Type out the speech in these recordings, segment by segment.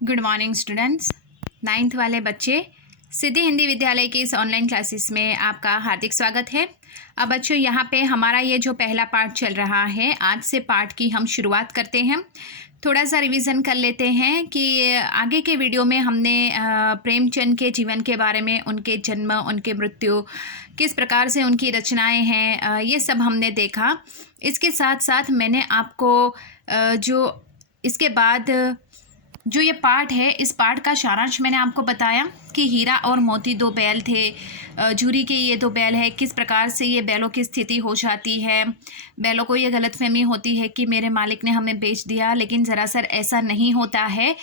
Good morning students. 9th वाले बच्चे, सिद्धि हिंदी विद्यालय की इस ऑनलाइन क्लासेस में आपका हार्दिक स्वागत है। अब बच्चों, यहाँ पे हमारा ये जो पहला पार्ट चल रहा है, आज से पार्ट की हम शुरुआत करते हैं। थोड़ा सा रिवीजन कर लेते हैं कि आगे के वीडियो में हमने प्रेमचंद के जीवन के बारे में, उनके जन्म, उनके मृत्यु, किस प्रकार से उनकी रचनाएं हैं, ये सब हमने देखा। इसके साथ साथ मैंने आपको जो इसके बाद जो ये पार्ट है, इस पार्ट का सारांश मैंने आपको बताया कि हीरा और मोती दो बैल थे, झूरी के ये दो बैल है, किस प्रकार से ये बैलों की स्थिति हो जाती है। बैलों को ये गलतफहमी होती है कि मेरे मालिक ने हमें बेच दिया, लेकिन ज़रासर ऐसा नहीं होता है।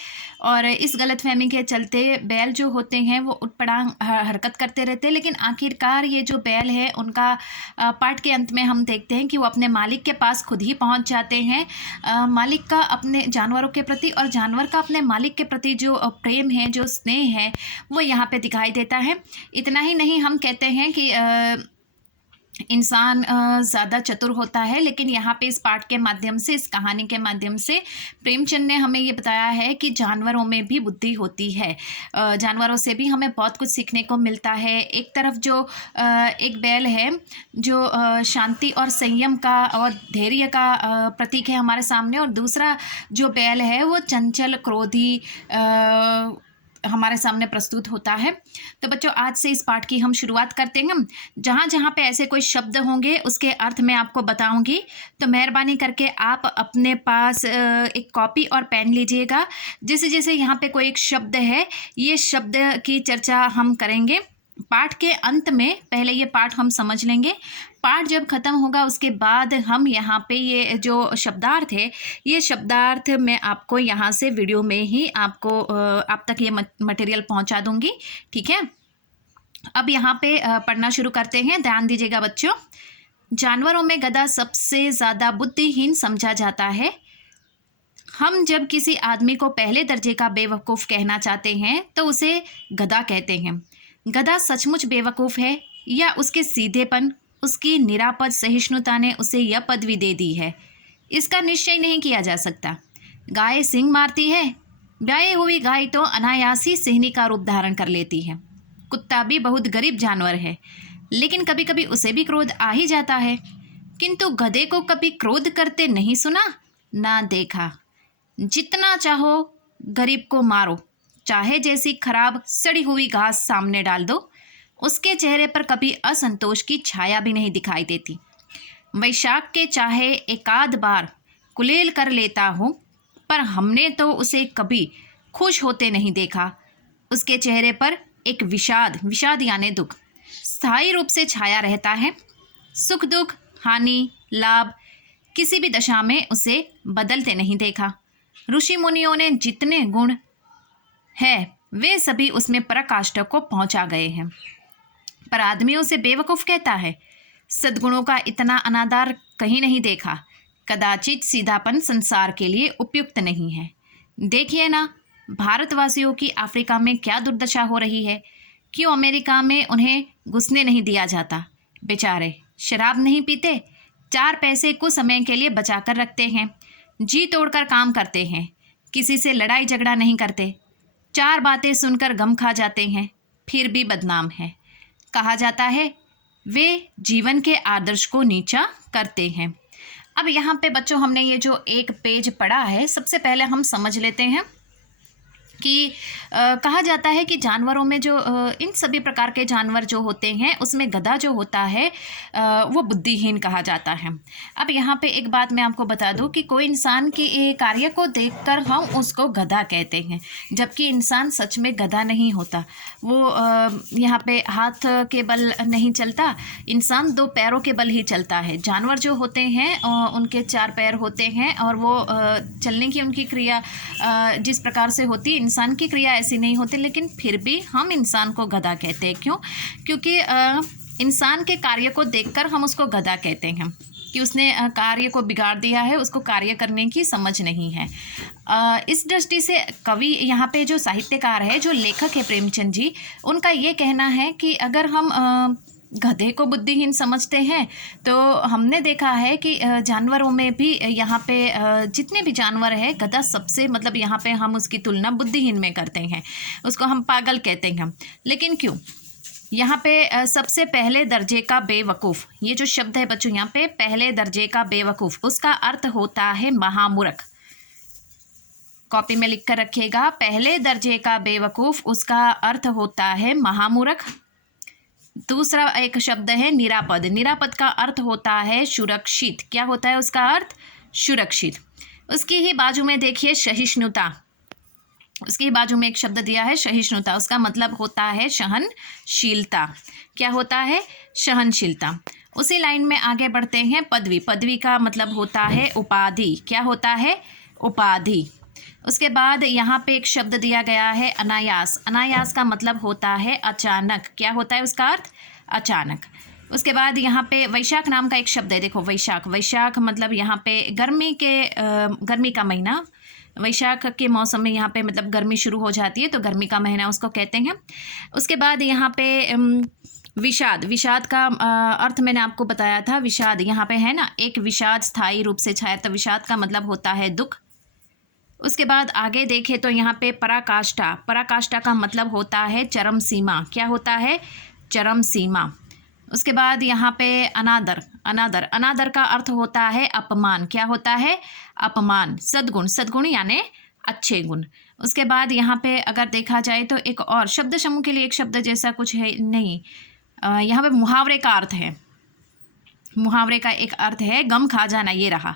और इस गलतफहमी के चलते बैल जो होते हैं वो उटपटांग हरकत करते रहते हैं, लेकिन आखिरकार ये जो बैल है उनका पार्ट के अंत में हम देखते हैं कि वो अपने मालिक के पास खुद ही पहुंच जाते हैं। मालिक का अपने जानवरों के प्रति और जानवर का अपने मालिक के प्रति जो प्रेम है, जो स्नेह है, वो यहाँ पे दिखाई देता है। इतना ही नहीं, हम कहते हैं कि इंसान ज़्यादा चतुर होता है, लेकिन यहाँ पे इस पाठ के माध्यम से, इस कहानी के माध्यम से प्रेमचंद ने हमें ये बताया है कि जानवरों में भी बुद्धि होती है। जानवरों से भी हमें बहुत कुछ सीखने को मिलता है। एक तरफ जो एक बैल है जो शांति और संयम का और धैर्य का प्रतीक है हमारे सामने, और दूसरा जो बैल है वो चंचल, क्रोधी हमारे सामने प्रस्तुत होता है। तो बच्चों, आज से इस पाठ की हम शुरुआत करते हैं। जहाँ जहाँ पे ऐसे कोई शब्द होंगे उसके अर्थ मैं आपको बताऊंगी, तो मेहरबानी करके आप अपने पास एक कॉपी और पेन लीजिएगा। जैसे जैसे यहाँ पे कोई एक शब्द है, ये शब्द की चर्चा हम करेंगे। पाठ के अंत में पहले ये पाठ हम समझ लेंगे। पाठ जब खत्म होगा उसके बाद हम यहाँ पे ये जो शब्दार्थ है, ये शब्दार्थ मैं आपको यहाँ से वीडियो में ही आपको आप तक ये मटेरियल पहुँचा दूँगी, ठीक है। अब यहाँ पे पढ़ना शुरू करते हैं। ध्यान दीजिएगा बच्चों। जानवरों में गधा सबसे ज़्यादा बुद्धिहीन समझा जाता है। हम जब किसी आदमी को पहले दर्जे का बेवकूफ़ कहना चाहते हैं तो उसे गधा कहते हैं। गधा सचमुच बेवकूफ़ है या उसके सीधेपन, उसकी निरापद सहिष्णुता ने उसे यह पदवी दे दी है, इसका निश्चय नहीं किया जा सकता। गाय सींग मारती है, ब्याई हुई गाय तो अनायास ही सिंहनी का रूप धारण कर लेती है। कुत्ता भी बहुत गरीब जानवर है, लेकिन कभी कभी उसे भी क्रोध आ ही जाता है, किंतु गधे को कभी क्रोध करते नहीं सुना, ना देखा। जितना चाहो गरीब को मारो, चाहे जैसी खराब सड़ी हुई घास सामने डाल दो, उसके चेहरे पर कभी असंतोष की छाया भी नहीं दिखाई देती। वैशाख के चाहे एकाध बार कुलेल कर लेता हूँ, पर हमने तो उसे कभी खुश होते नहीं देखा। उसके चेहरे पर एक विषाद यानी दुख स्थायी रूप से छाया रहता है। सुख दुख, हानि लाभ, किसी भी दशा में उसे बदलते नहीं देखा। ऋषि मुनियों ने जितने गुण है वे सभी उसमें पराकाष्ठा को पहुंचा गए हैं, पर आदमियों से बेवकूफ़ कहता है। सद्गुणों का इतना अनादर कहीं नहीं देखा। कदाचित सीधापन संसार के लिए उपयुक्त नहीं है। देखिए ना, भारतवासियों की अफ्रीका में क्या दुर्दशा हो रही है। क्यों अमेरिका में उन्हें घुसने नहीं दिया जाता। बेचारे शराब नहीं पीते, 4 पैसे कुछ समय के लिए बचा कर रखते हैं, जी तोड़कर काम करते हैं, किसी से लड़ाई झगड़ा नहीं करते, 4 बातें सुनकर गम खा जाते हैं, फिर भी बदनाम है। कहा जाता है वे जीवन के आदर्श को नीचा करते हैं। अब यहाँ पे बच्चों, हमने ये जो एक पेज पढ़ा है, सबसे पहले हम समझ लेते हैं कि कहा जाता है कि जानवरों में जो इन सभी प्रकार के जानवर जो होते हैं, उसमें गधा जो होता है वो बुद्धिहीन कहा जाता है। अब यहाँ पे एक बात मैं आपको बता दूं कि कोई इंसान के कार्य को देखकर हम उसको गधा कहते हैं, जबकि इंसान सच में गधा नहीं होता। वो यहाँ पे हाथ के बल नहीं चलता, इंसान 2 पैरों के बल ही चलता है। जानवर जो होते हैं उनके 4 पैर होते हैं, और वो चलने की उनकी क्रिया जिस प्रकार से होती है, इंसान की क्रिया ऐसी नहीं होती, लेकिन फिर भी हम इंसान को गधा कहते हैं। क्यों? क्योंकि इंसान के कार्य को देखकर हम उसको गधा कहते हैं कि उसने कार्य को बिगाड़ दिया है, उसको कार्य करने की समझ नहीं है। इस दृष्टि से कवि यहाँ पे जो साहित्यकार है, जो लेखक है प्रेमचंद जी, उनका ये कहना है कि अगर हम गधे को बुद्धिहीन समझते हैं, तो हमने देखा है कि जानवरों में भी यहाँ पे जितने भी जानवर हैं, गधा सबसे मतलब यहाँ पे हम उसकी तुलना बुद्धिहीन में करते हैं, उसको हम पागल कहते हैं। लेकिन क्यों? यहाँ पे सबसे पहले दर्जे का बेवकूफ़, ये जो शब्द है बच्चों यहाँ पे पहले दर्जे का बेवकूफ़, उसका अर्थ होता है महामूर्ख। कॉपी में लिख कर रखिएगा, पहले दर्जे का बेवकूफ़ उसका अर्थ होता है महामूर्ख। दूसरा एक शब्द है निरापद, निरापद का अर्थ होता है सुरक्षित। क्या होता है उसका अर्थ? सुरक्षित। उसकी ही बाजू में देखिए सहिष्णुता, उसकी बाजू में एक शब्द दिया है सहिष्णुता, उसका मतलब होता है सहनशीलता। क्या होता है? सहनशीलता। उसी लाइन में आगे बढ़ते हैं, पदवी, पदवी का मतलब होता है उपाधि। क्या होता है? उपाधि। उसके बाद यहाँ पे एक शब्द दिया गया है अनायास, अनायास का मतलब होता है अचानक। क्या होता है उसका अर्थ? अचानक। उसके बाद यहाँ पे वैशाख नाम का एक शब्द है, देखो वैशाख, वैशाख मतलब यहाँ पे गर्मी का महीना, वैशाख के मौसम में यहाँ पे मतलब गर्मी शुरू हो जाती है, तो गर्मी का महीना उसको कहते हैं। उसके बाद यहाँ पे विषाद, विषाद का अर्थ मैंने आपको बताया था, विषाद यहाँ पे है ना, एक विषाद स्थायी रूप से छाया, तो विषाद का मतलब होता है दुख। उसके बाद आगे देखें तो यहाँ पे पराकाष्ठा, पराकाष्ठा का मतलब होता है चरम सीमा। क्या होता है? चरम सीमा। उसके बाद यहाँ पे अनादर, अनादर, अनादर का अर्थ होता है अपमान। क्या होता है? अपमान। सद्गुण, सद्गुण यानी अच्छे गुण। उसके बाद यहाँ पे अगर देखा जाए तो एक और शब्द समूह के लिए एक शब्द जैसा कुछ है नहीं, यहाँ पे मुहावरे का अर्थ है, मुहावरे का एक अर्थ है गम खा जाना, ये रहा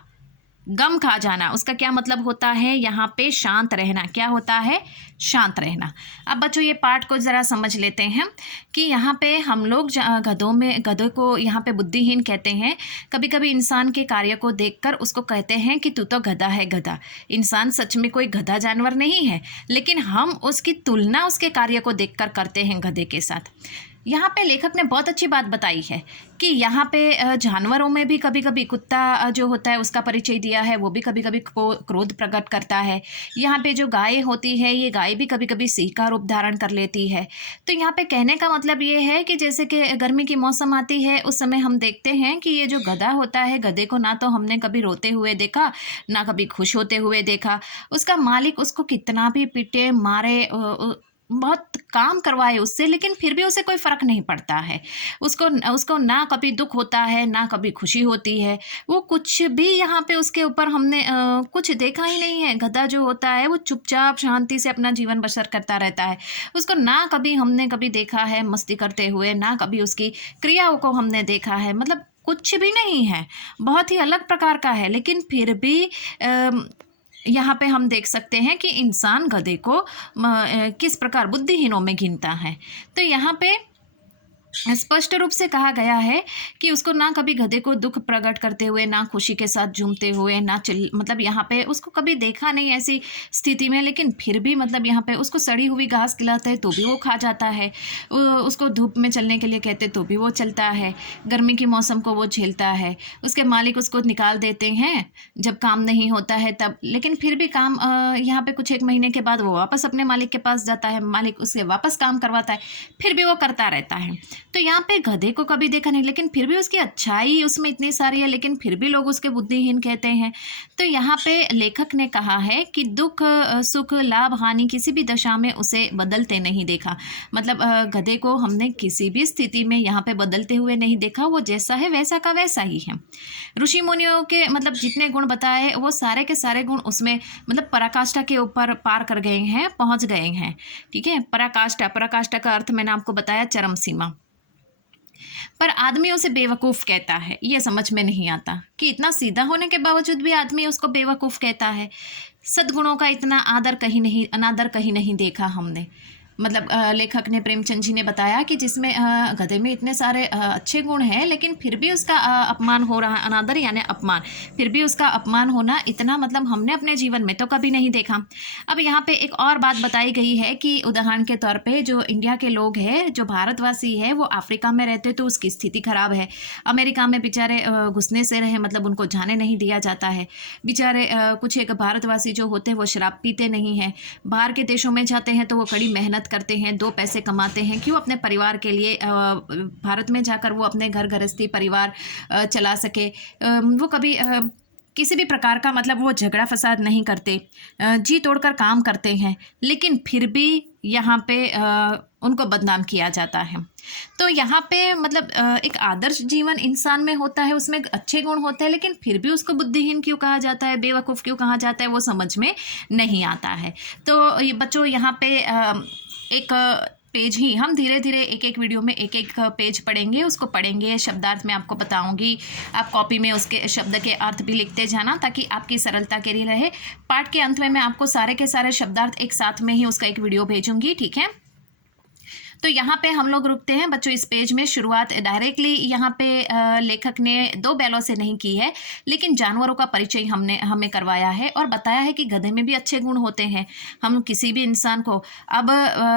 गम खा जाना, उसका क्या मतलब होता है? यहाँ पे शांत रहना। क्या होता है? शांत रहना। अब बच्चों ये पाठ को ज़रा समझ लेते हैं कि यहाँ पे हम लोग गधों को यहाँ पे बुद्धिहीन कहते हैं। कभी कभी इंसान के कार्य को देखकर उसको कहते हैं कि तू तो गधा है, गधा। इंसान सच में कोई गधा जानवर नहीं है, लेकिन हम उसकी तुलना उसके कार्य को देखकर करते हैं गधे के साथ। यहाँ पे लेखक ने बहुत अच्छी बात बताई है कि यहाँ पे जानवरों में भी कभी कभी कुत्ता जो होता है उसका परिचय दिया है, वो भी कभी कभी क्रोध प्रकट करता है। यहाँ पे जो गाय होती है, ये गाय भी कभी कभी सिंह का रूप धारण कर लेती है। तो यहाँ पे कहने का मतलब ये है कि जैसे कि गर्मी की मौसम आती है, उस समय हम देखते हैं कि ये जो गधा होता है, गधे को ना तो हमने कभी रोते हुए देखा, ना कभी खुश होते हुए देखा। उसका मालिक उसको कितना भी पीटे मारे, बहुत काम करवाए उससे, लेकिन फिर भी उसे कोई फ़र्क नहीं पड़ता है। उसको ना कभी दुख होता है, ना कभी खुशी होती है। वो कुछ भी यहाँ पे उसके ऊपर हमने कुछ देखा ही नहीं है। गधा जो होता है वो चुपचाप शांति से अपना जीवन बसर करता रहता है। उसको ना कभी हमने कभी देखा है मस्ती करते हुए, ना कभी उसकी क्रियाओं को हमने देखा है, मतलब कुछ भी नहीं है, बहुत ही अलग प्रकार का है। लेकिन फिर भी यहाँ पे हम देख सकते हैं कि इंसान गधे को किस प्रकार बुद्धिहीनों में गिनता है। तो यहाँ पे स्पष्ट रूप से कहा गया है कि उसको ना कभी गधे को दुख प्रकट करते हुए, ना खुशी के साथ झूमते हुए, ना मतलब यहाँ पे उसको कभी देखा नहीं ऐसी स्थिति में, लेकिन फिर भी मतलब यहाँ पे उसको सड़ी हुई घास खिलाते हैं तो भी वो खा जाता है, उसको धूप में चलने के लिए कहते तो भी वो चलता है, गर्मी के मौसम को वो झेलता है। उसके मालिक उसको निकाल देते हैं जब काम नहीं होता है तब, लेकिन फिर भी काम यहाँ पे कुछ 1 महीने के बाद वो वापस अपने मालिक के पास जाता है, मालिक उससे वापस काम करवाता है, फिर भी वो करता रहता है। तो यहाँ पे गधे को कभी देखा नहीं, लेकिन फिर भी उसकी अच्छाई उसमें इतनी सारी है, लेकिन फिर भी लोग उसके बुद्धिहीन कहते हैं। तो यहाँ पे लेखक ने कहा है कि दुख सुख लाभ हानि किसी भी दशा में उसे बदलते नहीं देखा। मतलब गधे को हमने किसी भी स्थिति में यहाँ पे बदलते हुए नहीं देखा, वो जैसा है वैसा का वैसा ही है। ऋषि मुनियों के मतलब जितने गुण बताए वो सारे के सारे गुण उसमें मतलब पराकाष्ठा के ऊपर पार कर गए हैं, पहुँच गए हैं। ठीक है, पराकाष्ठा, पराकाष्ठा का अर्थ मैंने आपको बताया चरम सीमा। पर आदमी उसे बेवकूफ़ कहता है, ये समझ में नहीं आता कि इतना सीधा होने के बावजूद भी आदमी उसको बेवकूफ़ कहता है। सद्गुणों का इतना आदर कहीं नहीं, अनादर कहीं नहीं देखा हमने। मतलब लेखक ने, प्रेमचंद जी ने बताया कि जिसमें गधे में इतने सारे अच्छे गुण हैं, लेकिन फिर भी उसका अपमान हो रहा है, अनादर यानी अपमान, फिर भी उसका अपमान होना इतना मतलब हमने अपने जीवन में तो कभी नहीं देखा। अब यहाँ पे एक और बात बताई गई है कि उदाहरण के तौर पे जो इंडिया के लोग हैं, जो भारतवासी है, वो अफ्रीका में रहते तो उसकी स्थिति खराब है। अमेरिका में बेचारे घुसने से रहे, मतलब उनको जाने नहीं दिया जाता है। बेचारे कुछ एक भारतवासी जो होते हैं वो शराब पीते नहीं हैं, बाहर के देशों में जाते हैं तो वो कड़ी मेहनत करते हैं, 2 पैसे कमाते हैं, क्यों अपने परिवार के लिए भारत में जाकर वो अपने घर गृहस्थी परिवार चला सके। वो कभी किसी भी प्रकार का मतलब वो झगड़ा फसाद नहीं करते, जी तोड़कर काम करते हैं, लेकिन फिर भी यहाँ पे उनको बदनाम किया जाता है। तो यहाँ पे मतलब एक आदर्श जीवन इंसान में होता है, उसमें अच्छे गुण होते हैं, लेकिन फिर भी उसको बुद्धिहीन क्यों कहा जाता है, बेवकूफ़ क्यों कहा जाता है, वो समझ में नहीं आता है। तो ये बच्चों यहाँ पे एक पेज ही हम धीरे धीरे एक एक वीडियो में एक एक पेज पढ़ेंगे, उसको पढ़ेंगे, शब्दार्थ में आपको बताऊंगी, आप कॉपी में उसके शब्द के अर्थ भी लिखते जाना ताकि आपकी सरलता के लिए रहे। पाठ के अंत में मैं आपको सारे के सारे शब्दार्थ एक साथ में ही उसका एक वीडियो भेजूंगी, ठीक है। तो यहाँ पे हम लोग रुकते हैं बच्चों इस पेज में। शुरुआत डायरेक्टली यहाँ पे लेखक ने 2 बैलों से नहीं की है, लेकिन जानवरों का परिचय हमें करवाया है और बताया है कि गधे में भी अच्छे गुण होते हैं। हम किसी भी इंसान को, अब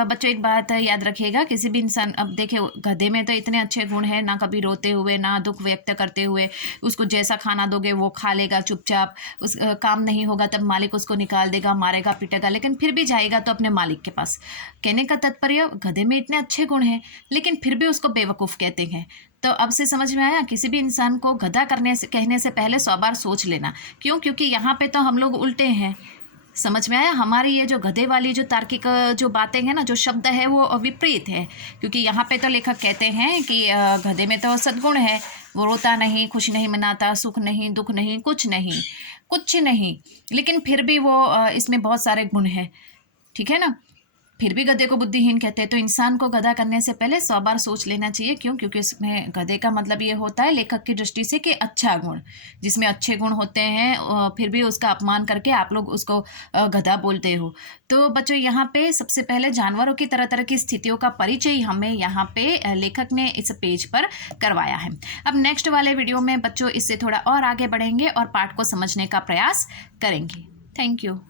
बच्चों एक बात याद रखिएगा, किसी भी इंसान, अब देखिए गधे में तो इतने अच्छे गुण हैं, ना कभी रोते हुए ना दुख व्यक्त करते हुए, उसको जैसा खाना दोगे वो खा लेगा चुपचाप, उस काम नहीं होगा तब मालिक उसको निकाल देगा, मारेगा पीटेगा, लेकिन फिर भी जाएगा तो अपने मालिक के पास। कहने का तात्पर्य गधे में इतने अच्छे गुण हैं लेकिन फिर भी उसको बेवकूफ़ कहते हैं। तो अब से समझ में आया, किसी भी इंसान को गधा कहने से पहले 100 बार सोच लेना। क्यों? क्योंकि यहाँ पे तो हम लोग उल्टे हैं। समझ में आया? हमारी ये जो गधे वाली जो तार्किक जो बातें हैं ना, जो शब्द है वो विपरीत है। क्योंकि यहाँ पे तो लेखक कहते हैं कि गधे में तो सद्गुण है, वो रोता नहीं, खुशी नहीं मनाता, सुख नहीं, दुख नहीं, कुछ नहीं, लेकिन फिर भी वो इसमें बहुत सारे गुण हैं, ठीक है ना। फिर भी गधे को बुद्धिहीन कहते हैं। तो इंसान को गधा करने से पहले 100 बार सोच लेना चाहिए। क्यों? क्योंकि इसमें गधे का मतलब ये होता है लेखक की दृष्टि से कि अच्छा गुण, जिसमें अच्छे गुण होते हैं फिर भी उसका अपमान करके आप लोग उसको गधा बोलते हो। तो बच्चों यहाँ पे सबसे पहले जानवरों की तरह तरह की स्थितियों का परिचय हमें यहाँ पे लेखक ने इस पेज पर करवाया है। अब नेक्स्ट वाले वीडियो में बच्चों इससे थोड़ा और आगे बढ़ेंगे और पाठ को समझने का प्रयास करेंगे। Thank you.